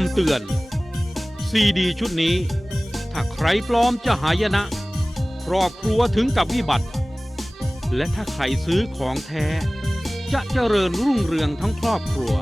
ำเตือน ซีดีชุดนี้ ถ้าใครปลอมจะหายนะ ครอบครัวถึงกับวิบัติ และถ้าใครซื้อของแท้ จะเจริญรุ่งเรืองทั้งครอบครัว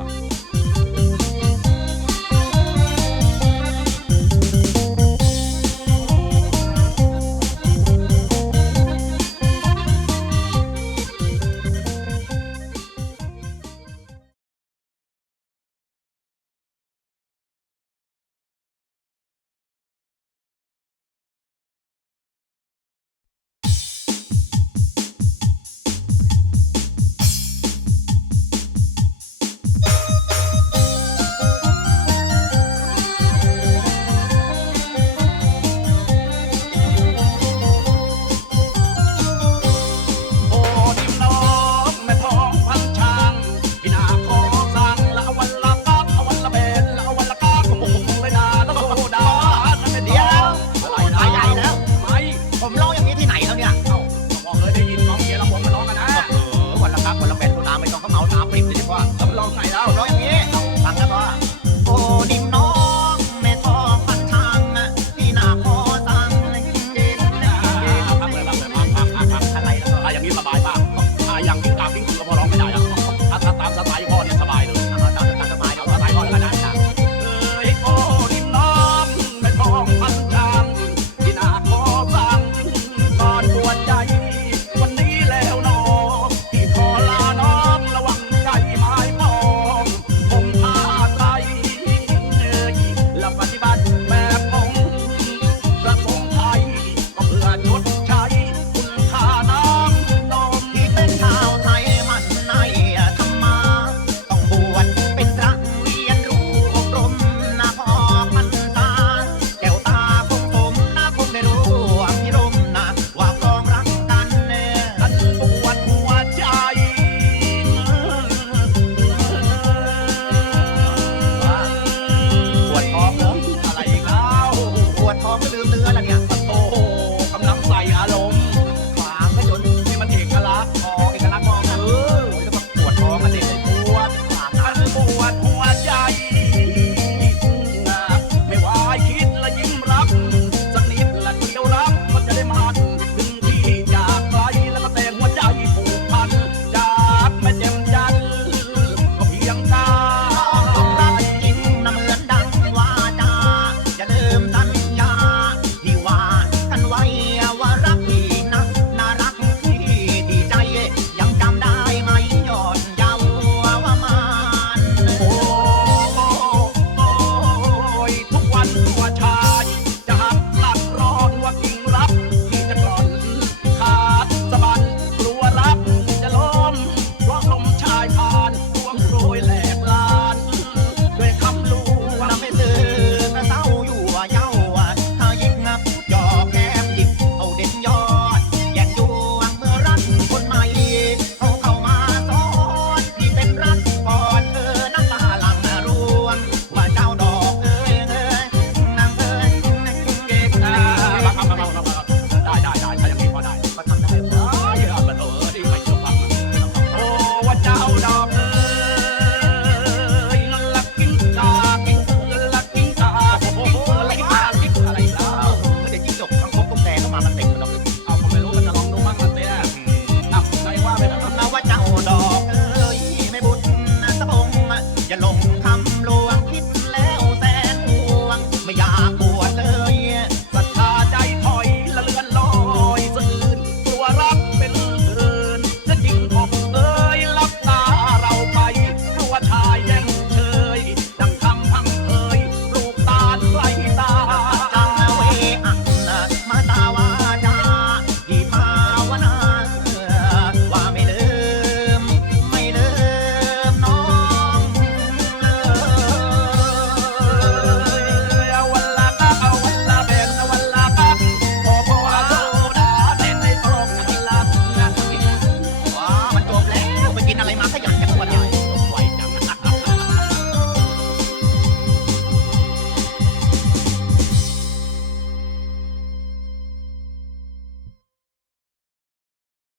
两套